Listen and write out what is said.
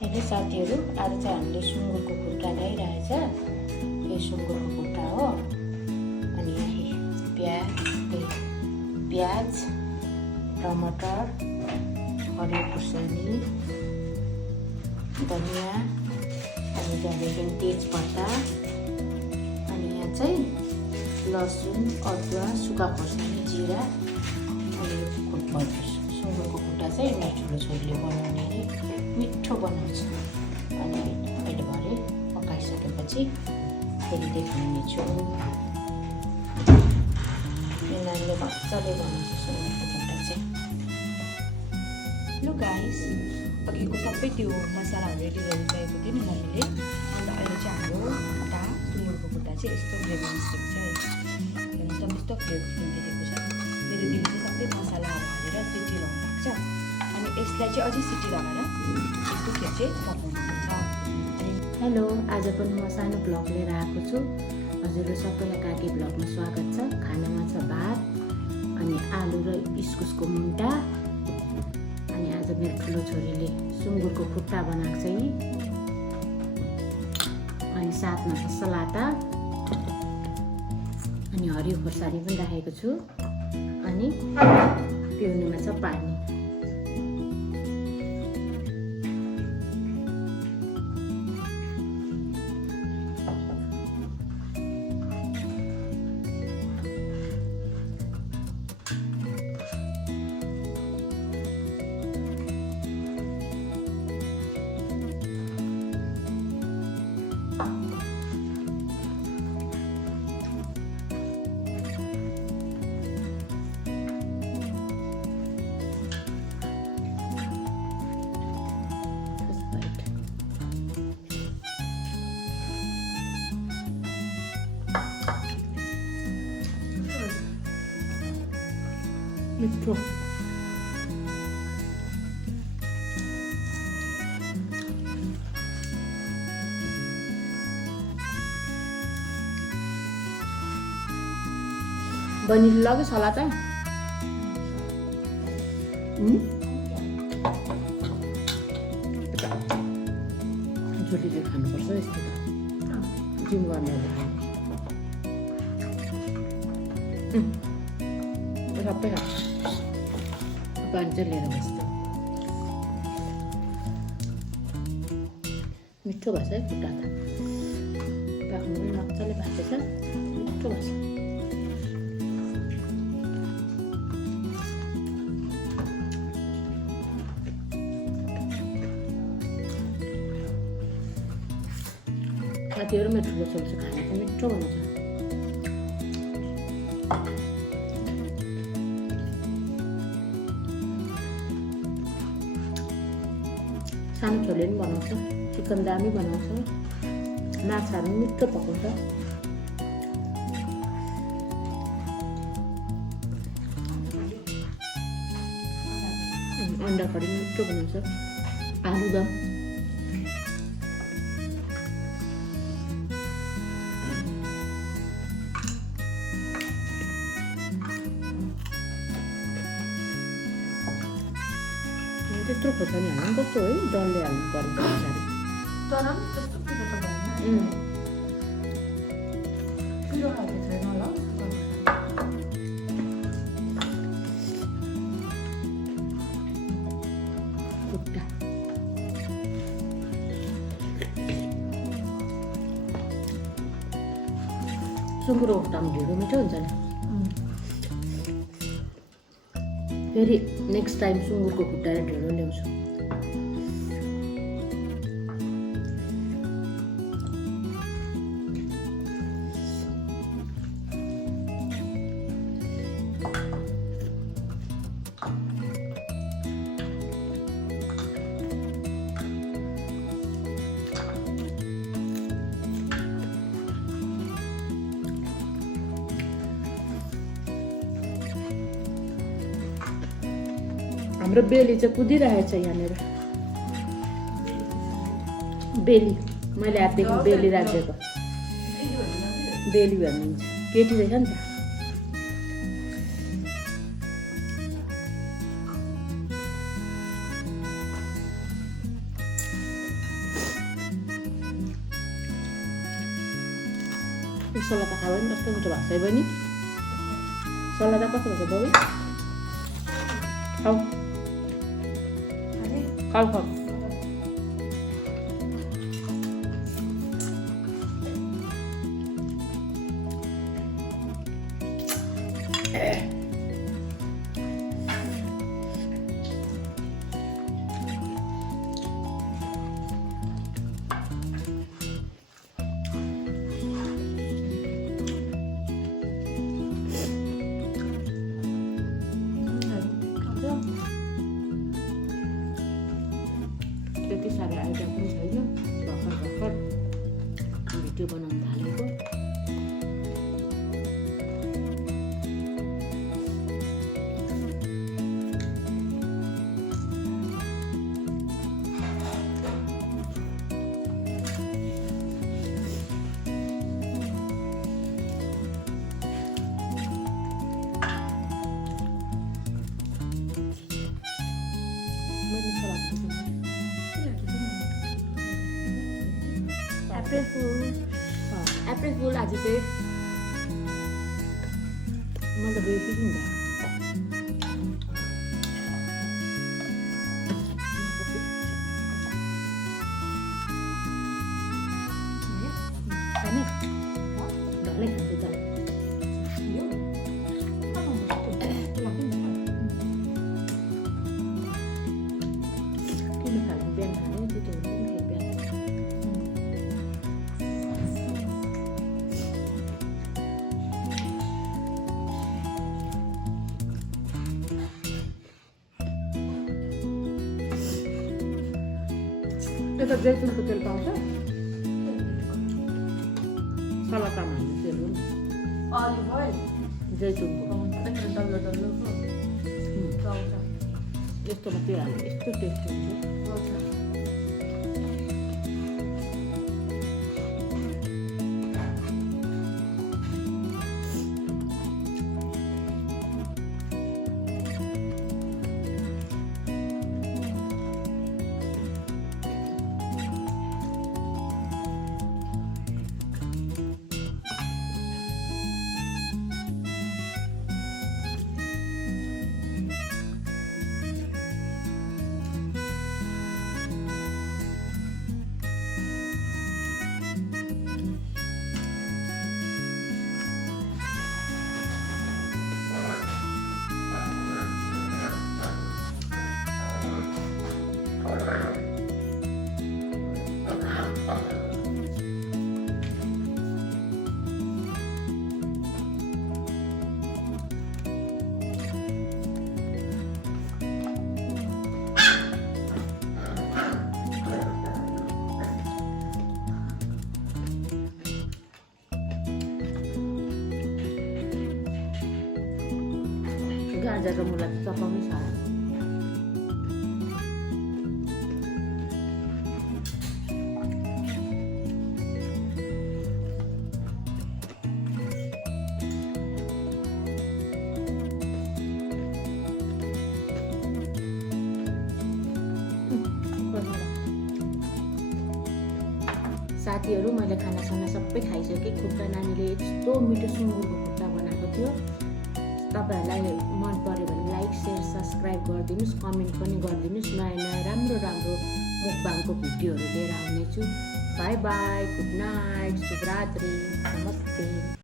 हेर्नु साथीहरू, आज चाहिँ हामीले सुँगुरको खुट्टा ल्याइरहेछ। यो सुँगुरको खुट्टा हो। अनि यही प्याज, टमाटर, हरियो खुर्सानी, धनियाँ, अनि त्यहाँदेखि तेजपत्ता, अनि यहाँ चाहिँ लसुन, अदुवा, सुक्खा खोर्सानी, जिरा, अनि सुँगुरको खुट्टा चाहिँ मेरो ठुलो छोरीले बनाउने अरे मिठो बनाउँछ। अनि अहिले भरे पकाइसकेपछि फेरि देखाउनेछु। यो नानीले मजाले बनाउँछ सुँगुरको खुट्टा चाहिँ। हेलो गाइस, अघिको सबै त्यो मसलाहरू रेडी गरिसकेको थियो नि मम्मीले। अन्त अहिले चाहिँ हाम्रो खुट्टा सुँगुरको खुट्टा चाहिँ यस्तो ग्रेभी मिस्टेक छ। हेर्नुहोस् त कस्तो फ्लेभर दिएको छ। मेरो दिदी चाहिँ सबै मसलाहरू हालेर सिटी लगाउनु भएको छ। अनि यसलाई चाहिँ अझै सिटी लगाएर यस्तो खेर चाहिँ पकाउनुपर्छ। अनि हेलो, आज पनि म सानो भ्लग लिएर आएको छु। हजुरहरू सबैलाई काकी भ्लगमा स्वागत छ। खानामा छ भात, अनि आलु र इस्कुसको मुन्टा, अनि आज मेरो ठुलो छोरीले सुँगुरको खुट्टा बनाएको छ यी, अनि साथमा छ सलाता, अनि हरियो खोर्सानी पनि राखेको छु, अनि पिउनेमा छ पानी। मिठो बनिलो लाग्यो सलाता। झोलीले खानुपर्छ यस्तो त, जिम गर्नेहरूले सबै खान्छ। पानी चाहिँ लिएर बस्छ। मिठो भएछ है खुट्टा त, पाक्नु पनि मजाले भएको छ, मिठो भएछ। साथीहरू मेरो ठुलो छोरी चाहिँ खाना पनि मिठो बनाउँछ। सानो छोरीले पनि बनाउँछ, चिकन दामी बनाउँछ, माछाहरू पनि मिठो पकाउँछ। अन्डा करी पनि मिठो बनाउँछ, आलुदम। त्यत्रो खोर्सानी हाल्नु कस्तो है, डल्ले हाल्नु पर्छ पछाडि। तर पनि त्यस्तो पिरो त भएन, पिरो खाएको छैन होला खुट्टा सुँगुरको खुट्टामा ढिँडो मिठो हुन्छ नि। फेरि नेक्स्ट टाइम सुँगुरको खुट्टा र ढिँडो ल्याउँछु। हाम्रो बेली चाहिँ कुदिरहेछ यहाँनिर। बेली मैले हातदेखि बेली राखिदिएको, बेली भनिन्छ, केटी रहेछ नि त। त्यो सलाद खायो भने कस्तो मिठो भएको छ है बहिनी सलाद कस्तो भएको छ बाबु खाऊ खाऊ खाऊ त्यति साह्रो आइटम पनि छैन भर्खर भिडियो बनाउनु थालेको April Fool आज चाहिँ म त बेसी नि डल्लै खान्छु त किन खानु बिहान खाने त्यो त हुन्छ नि बिहान यता जैतुनको तेल पाउँछ सलादमा हाल्ने तेल हो नि Olive oil. जैतुनको डल्लो यस्तोमा त्यो हाल्यो यस्तो टेस्ट हुन्छ गाजर र मुला चपाउनै साह्रो साथीहरू मैले खानासाना सबै खाइसकेँ खुट्टा नानीले यस्तो मिठो सुँगुरको खुट्टा बनाएको थियो तपाईँहरूलाई मन पऱ्यो भने लाइक सेयर सब्सक्राइब गरिदिनुहोस् कमेन्ट पनि गरिदिनुहोस् नयाँ नयाँ राम्रो मुकबाङको भिडियोहरू लिएर आउनेछु बाई बाई गुड नाइट शुभरात्रि नमस्ते